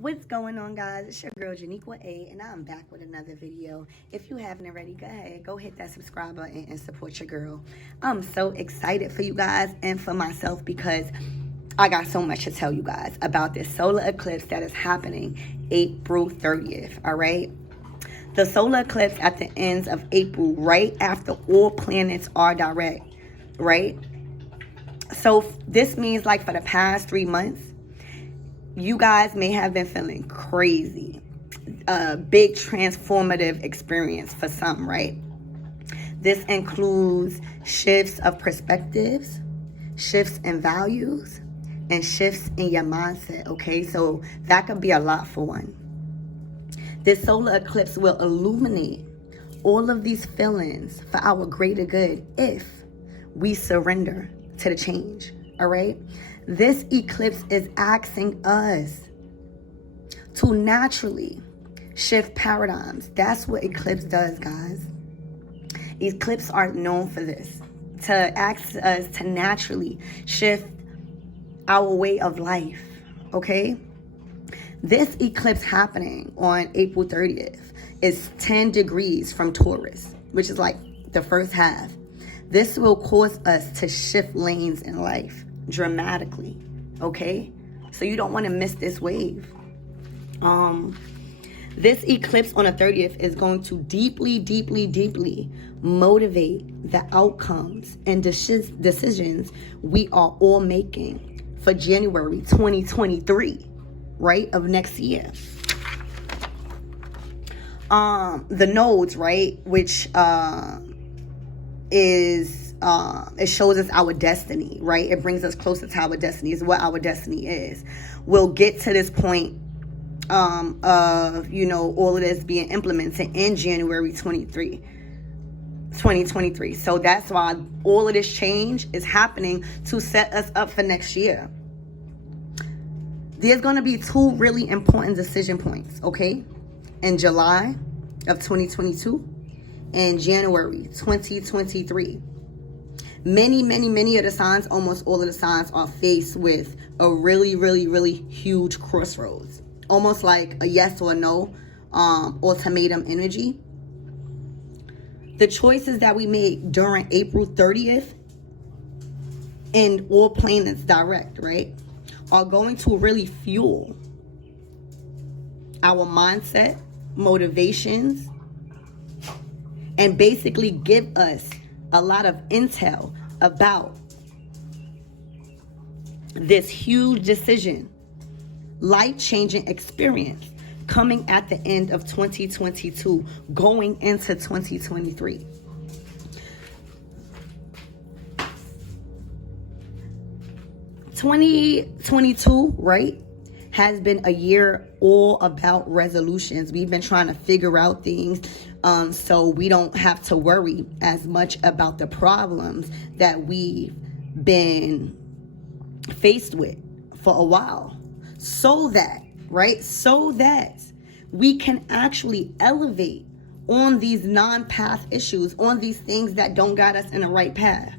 What's going on, guys? It's your girl Janiqua A, and I'm back with another video. If you haven't already, go hit that subscribe button and support your girl. I'm so excited for you guys and for myself because I got so much to tell you guys about this solar eclipse that is happening April 30th, all right? The solar eclipse at the ends of April, right after all planets are direct, right? So this means like for the past 3 months, you guys may have been feeling crazy. A big transformative experience for some, right? This includes shifts of perspectives, shifts in values, and shifts in your mindset, okay? So that could be a lot for one. This solar eclipse will illuminate all of these feelings for our greater good if we surrender to the change, all right? This eclipse is asking us to naturally shift paradigms. That's what eclipse does, guys. Eclipses are known for this, to ask us to naturally shift our way of life, okay? This eclipse happening on April 30th is 10 degrees from Taurus, which is like the first half. This will cause us to shift lanes in life dramatically, okay? So you don't want to miss this wave. This eclipse on the 30th is going to deeply motivate the outcomes and decisions we are all making for January 2023, right, of next year. The nodes, right, which it shows us our destiny, right? It brings us closer to our destiny, is what our destiny is. We'll get to this point of, all of this being implemented in January 2023. So that's why all of this change is happening to set us up for next year. There's going to be 2 really important decision points, okay? In July of 2022 and January 2023. Many of the signs, almost all of the signs, are faced with a really huge crossroads. Almost like a yes or a no ultimatum energy. The choices that we make during April 30th and all planets direct, right, are going to really fuel our mindset, motivations, and basically give us a lot of intel about this huge decision, life-changing experience coming at the end of 2022, going into 2023. (2022), right, has been a year all about resolutions. We've been trying to figure out things so we don't have to worry as much about the problems that we've been faced with for a while. So that we can actually elevate on these non-path issues, on these things that don't got us in the right path,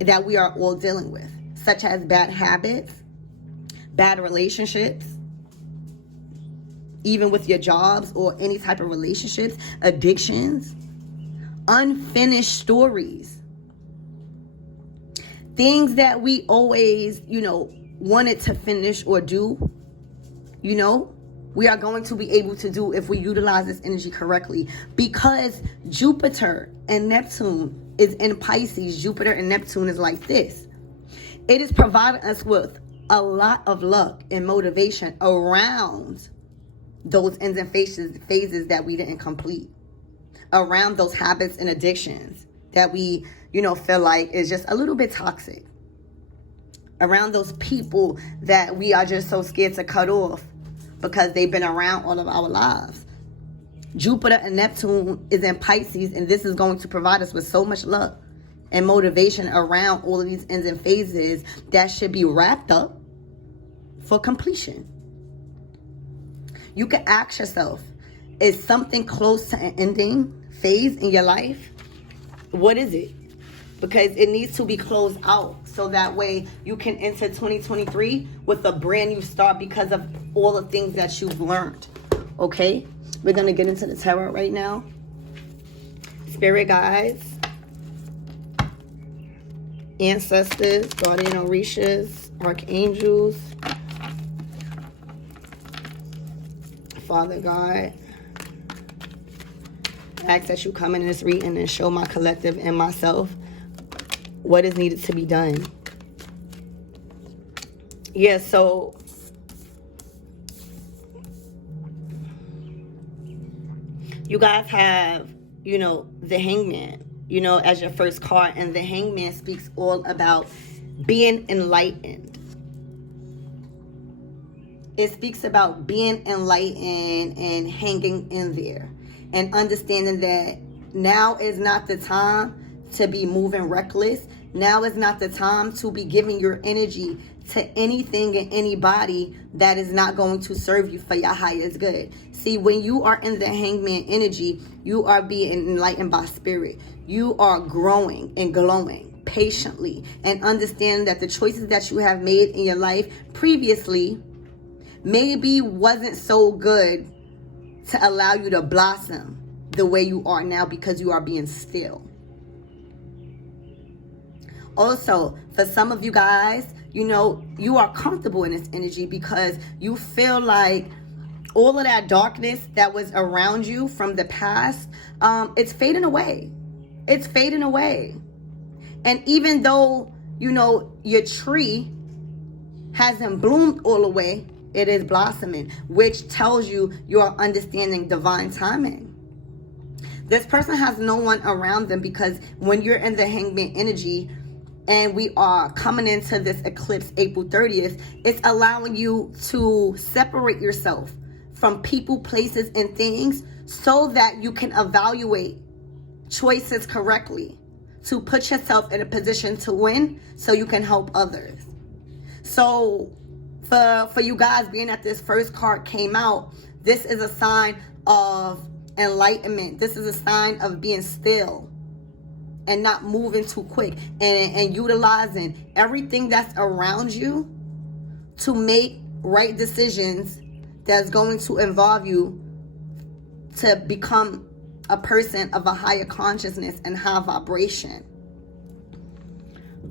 that we are all dealing with, such as bad habits, bad relationships, even with your jobs or any type of relationships, addictions, unfinished stories, things that we always, wanted to finish or do, we are going to be able to do if we utilize this energy correctly, because Jupiter and Neptune is in Pisces. Jupiter and Neptune is like this. It is providing us with a lot of luck and motivation around those ends and phases that we didn't complete, around those habits and addictions that we, feel like is just a little bit toxic, around those people that we are just so scared to cut off because they've been around all of our lives. Jupiter and Neptune is in Pisces, and this is going to provide us with so much luck and motivation around all of these ends and phases that should be wrapped up for completion. You can ask yourself, is something close to an ending phase in your life? What is it? Because it needs to be closed out So that way you can enter 2023 with a brand new start because of all the things that you've learned. Okay? We're going to get into the tarot right now. Spirit guides, ancestors, guardian orishas, archangels, Father God, I ask that you come in this reading and show my collective and myself what is needed to be done. Yeah, so you guys have, you know, the Hangman, you know, as your first card. And the Hangman speaks all about being enlightened. It speaks about being enlightened and hanging in there. And understanding that now is not the time to be moving reckless. Now is not the time to be giving your energy to anything and anybody that is not going to serve you for your highest good. See, when you are in the Hangman energy, you are being enlightened by spirit. You are growing and glowing patiently and understand that the choices that you have made in your life previously maybe wasn't so good to allow you to blossom the way you are now because you are being still. Also, for some of you guys, you know, you are comfortable in this energy because you feel like all of that darkness that was around you from the past, it's fading away. It's fading away. And even though, you know, your tree hasn't bloomed all the way, it is blossoming, which tells you you are understanding divine timing. This person has no one around them because when you're in the Hangman energy and we are coming into this eclipse April 30th, it's allowing you to separate yourself from people, places, and things so that you can evaluate choices correctly, to put yourself in a position to win so you can help others. So for you guys, being that this first card came out, this is a sign of enlightenment. This is a sign of being still and not moving too quick and utilizing everything that's around you to make right decisions that's going to involve you to become a person of a higher consciousness and high vibration.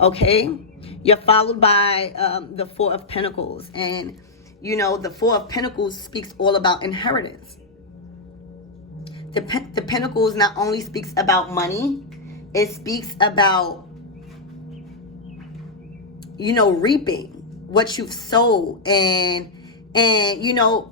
Okay? You're followed by the Four of Pentacles. And, you know, the Four of Pentacles speaks all about inheritance. The Pentacles not only speaks about money, it speaks about, you know, reaping what you've sowed. And you know,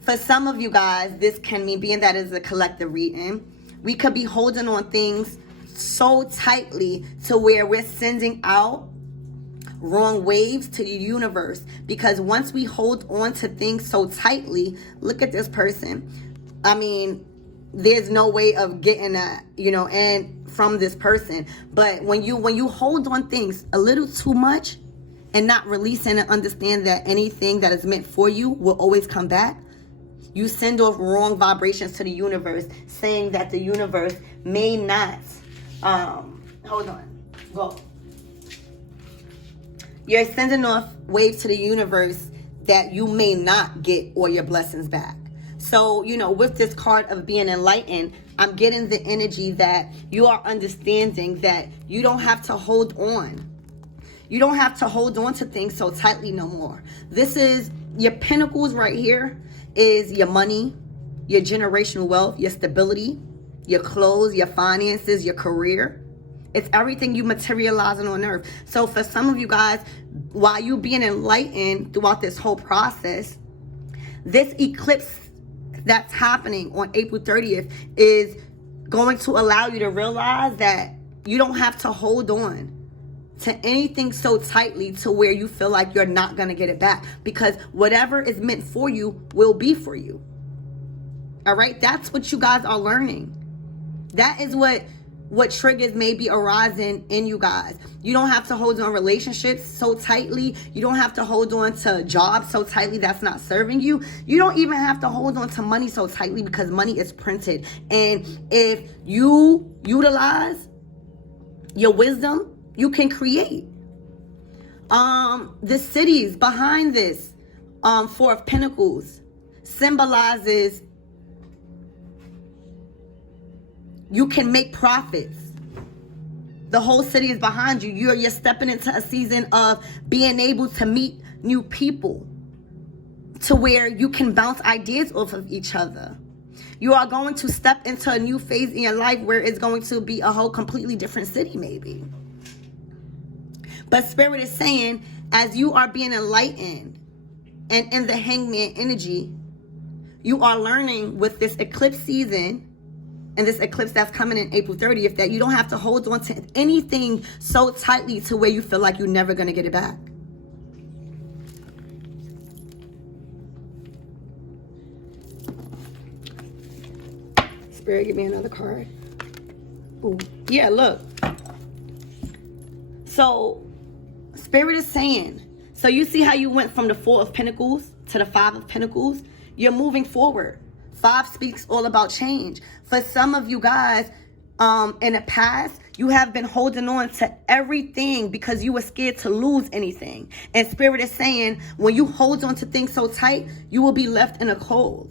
for some of you guys, this can mean, being that is a collective reading, we could be holding on things so tightly to where we're sending out wrong waves to the universe. Because once we hold on to things so tightly, look at this person. I mean, there's no way of getting that, you know, and from this person. But when you hold on things a little too much and not releasing and understand that anything that is meant for you will always come back, you send off wrong vibrations to the universe, saying that the universe may not, hold on, go. You're sending off waves to the universe that you may not get all your blessings back. So, you know, with this card of being enlightened, I'm getting the energy that you are understanding that you don't have to hold on. You don't have to hold on to things so tightly no more. This is your pentacles right here, is your money, your generational wealth, your stability, your clothes, your finances, your career. It's everything you materializing on earth. So for some of you guys, while you being enlightened throughout this whole process, this eclipse that's happening on April 30th is going to allow you to realize that you don't have to hold on to anything so tightly to where you feel like you're not going to get it back, because whatever is meant for you will be for you. All right? That's what you guys are learning. That is what triggers may be arising in you guys. You don't have to hold on relationships so tightly. You don't have to hold on to jobs so tightly that's not serving you. You don't even have to hold on to money so tightly, because money is printed. And if you utilize your wisdom, you can create The cities behind this, Four of Pentacles, symbolizes you can make profits. The whole city is behind you. You're stepping into a season of being able to meet new people to where you can bounce ideas off of each other. You are going to step into a new phase in your life where it's going to be a whole completely different city maybe. But Spirit is saying, as you are being enlightened and in the Hangman energy, you are learning with this eclipse season and this eclipse that's coming in April 30th that you don't have to hold on to anything so tightly to where you feel like you're never going to get it back. Spirit, give me another card. Ooh. Yeah, look. So, Spirit is saying, so you see how you went from the Four of Pentacles to the Five of Pentacles? You're moving forward. Five speaks all about change. For some of you guys, in the past, you have been holding on to everything because you were scared to lose anything. And Spirit is saying, when you hold on to things so tight, you will be left in a cold.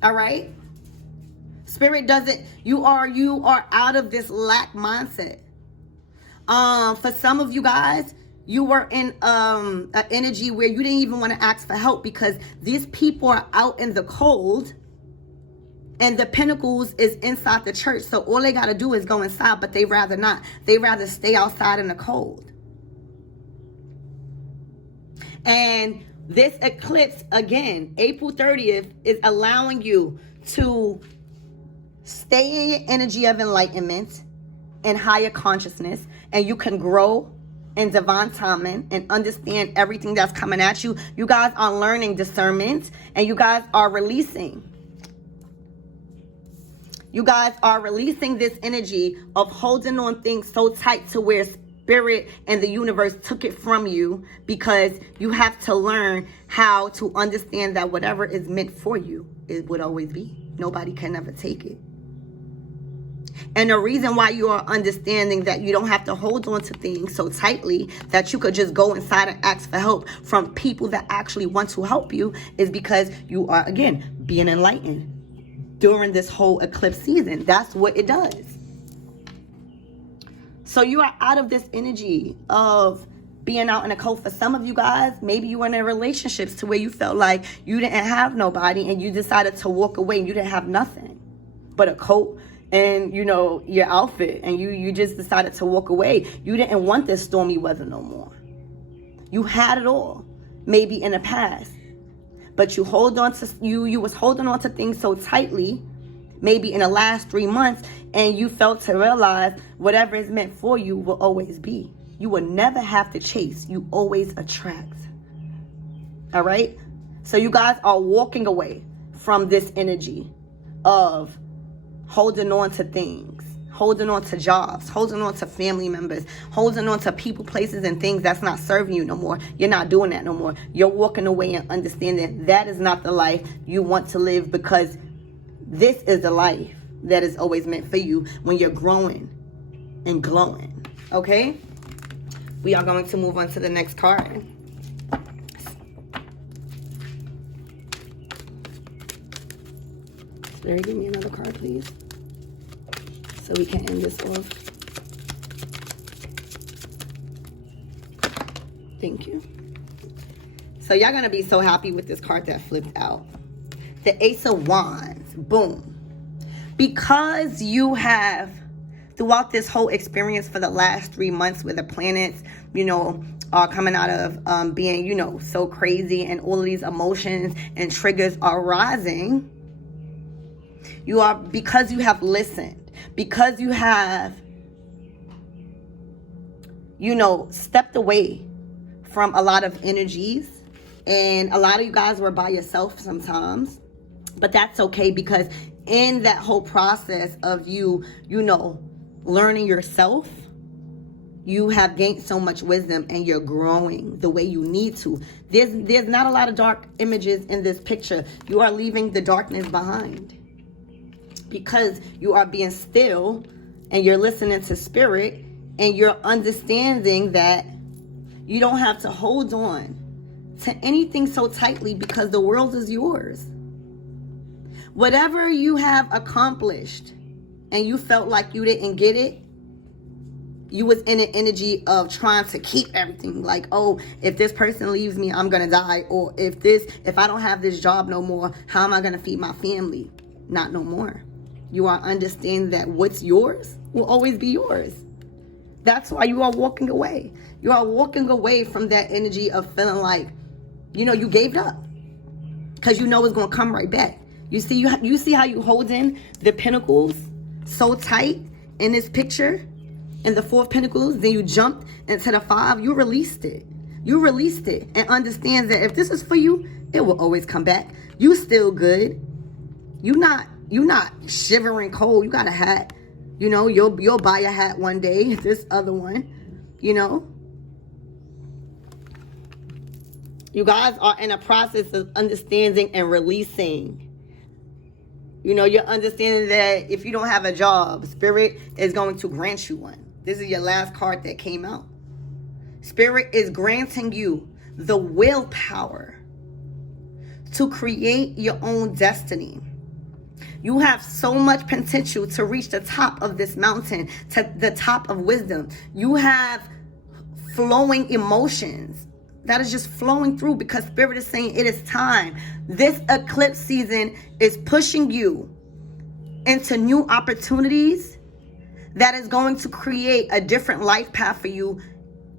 All right? Spirit doesn't, you are out of this lack mindset. For some of you guys, you were in an energy where you didn't even want to ask for help because these people are out in the cold and the Pentacles is inside the church. So all they got to do is go inside, but they rather not. They rather stay outside in the cold. And this eclipse, again, April 30th, is allowing you to stay in your energy of enlightenment and higher consciousness, and you can grow in divine timing and understand everything that's coming at you. You guys are learning discernment, and you guys are releasing. You guys are releasing this energy of holding on things so tight to where Spirit and the universe took it from you, because you have to learn how to understand that whatever is meant for you, it would always be. Nobody can ever take it. And the reason why you are understanding that you don't have to hold on to things so tightly, that you could just go inside and ask for help from people that actually want to help you, is because you are, again, being enlightened during this whole eclipse season. That's what it does. So you are out of this energy of being out in a cold. For some of you guys, maybe you were in relationships to where you felt like you didn't have nobody and you decided to walk away and you didn't have nothing but a coat and, you know, your outfit, and you just decided to walk away. You didn't want this stormy weather no more. You had it all, maybe in the past, but you was holding on to things so tightly, maybe in the last 3 months, and you felt to realize whatever is meant for you will always be. You will never have to chase. You always attract. All right? So you guys are walking away from this energy of holding on to things, holding on to jobs, holding on to family members, holding on to people, places, and things that's not serving you no more. You're not doing that no more. You're walking away and understanding that is not the life you want to live, because this is the life that is always meant for you when you're growing and glowing. Okay? We are going to move on to the next card. Spirit, give me another card, please, so we can end this off. Thank you. So y'all gonna be so happy with this card that flipped out. The Ace of Wands. Boom. Because you have, throughout this whole experience for the last 3 months, where the planets, you know, are coming out of being, you know, so crazy, and all of these emotions and triggers are rising, because you have listened, because you have, you know, stepped away from a lot of energies, and a lot of you guys were by yourself sometimes, but that's okay, because in that whole process of you know, learning yourself, you have gained so much wisdom, and you're growing the way you need to. There's not a lot of dark images in this picture. You are leaving the darkness behind, because you are being still and you're listening to Spirit, And you're understanding that you don't have to hold on to anything so tightly because the world is yours. Whatever you have accomplished and you felt like you didn't get it, you was in an energy of trying to keep everything. Like, oh, if this person leaves me, I'm going to die. Or if I don't have this job no more, how am I going to feed my family? Not no more. You are understanding that what's yours will always be yours. That's why you are walking away. You are walking away from that energy of feeling like, you gave up. Because you know it's going to come right back. You see how you hold in the pentacles so tight in this picture? In the 4 of Pentacles, then you jumped into the 5. You released it. You released it and understand that if this is for you, it will always come back. You still good. You not shivering cold. You got a hat. You'll buy a hat one day. This other one, You guys are in a process of understanding and releasing. You're understanding that if you don't have a job, Spirit is going to grant you one. This is your last card that came out. Spirit is granting you the willpower to create your own destiny. You have so much potential to reach the top of this mountain, to the top of wisdom. You have flowing emotions that is just flowing through because Spirit is saying it is time. This eclipse season is pushing you into new opportunities that is going to create a different life path for you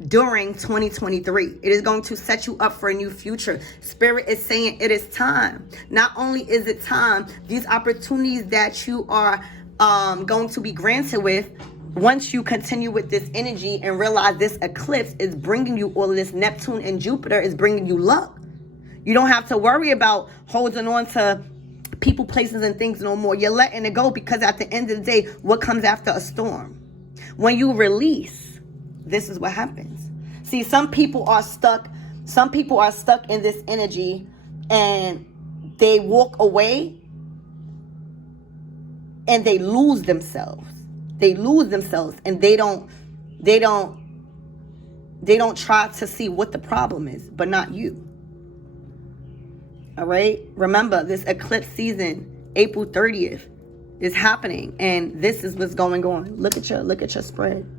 during 2023. It is going to set you up for a new future. Spirit is saying it is time. Not only is it time, these opportunities that you are going to be granted with, once you continue with this energy and realize this eclipse is bringing you all of this, Neptune and Jupiter is bringing you luck. You don't have to worry about holding on to people, places, and things no more. You're letting it go because at the end of the day, what comes after a storm? When you release, this is what happens. See, some people are stuck. Some people are stuck in this energy and they walk away and they lose themselves. They lose themselves and they don't try to see what the problem is, but not you. All right. Remember, this eclipse season, April 30th, is happening, and this is what's going on. Look at your spread.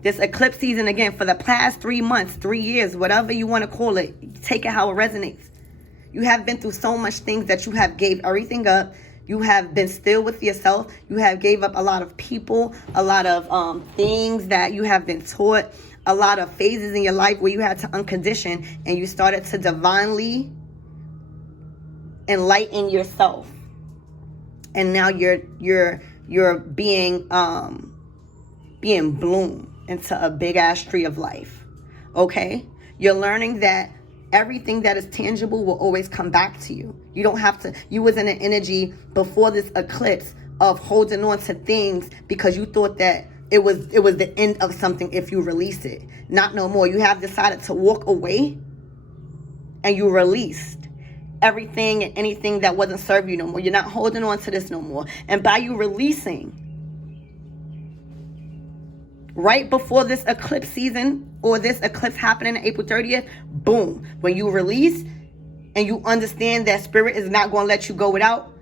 This eclipse season again for the past 3 months, 3 years, whatever you want to call it. Take it how it resonates. You have been through so much things that you have gave everything up. You have been still with yourself. You have gave up a lot of people, a lot of things that you have been taught. A lot of phases in your life where you had to uncondition and you started to divinely enlighten yourself. And now you're being bloomed into a big ass tree of life. Okay? You're learning that everything that is tangible will always come back to you. You don't have to, you was in an energy before this eclipse of holding on to things because you thought that it was the end of something if you release it. Not no more. You have decided to walk away and you released everything and anything that wasn't serving you no more. You're not holding on to this no more. And by you releasing, right before this eclipse season or this eclipse happening on April 30th, boom. When you release and you understand that Spirit is not going to let you go without,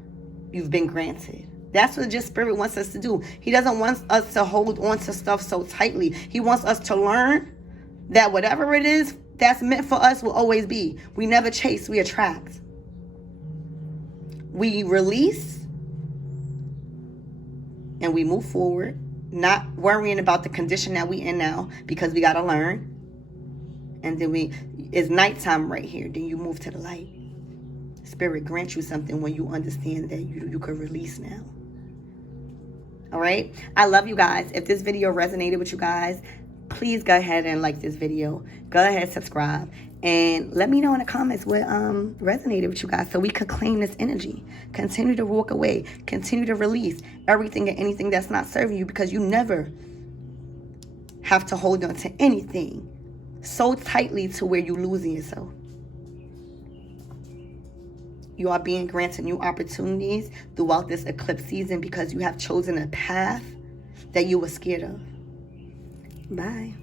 you've been granted. That's what just Spirit wants us to do. He doesn't want us to hold on to stuff so tightly. He wants us to learn that whatever it is that's meant for us will always be. We never chase, we attract. We release and we move forward, not worrying about the condition that we in now because we got to learn. And then it's nighttime right here. Then you move to the light. Spirit grants you something when you understand that you can release now. All right. I love you guys. If this video resonated with you guys, please go ahead and like this video. Go ahead, subscribe, and let me know in the comments what resonated with you guys so we could claim this energy. Continue to walk away. Continue to release everything and anything that's not serving you, because you never have to hold on to anything so tightly to where you're losing yourself. You are being granted new opportunities throughout this eclipse season because you have chosen a path that you were scared of. Bye.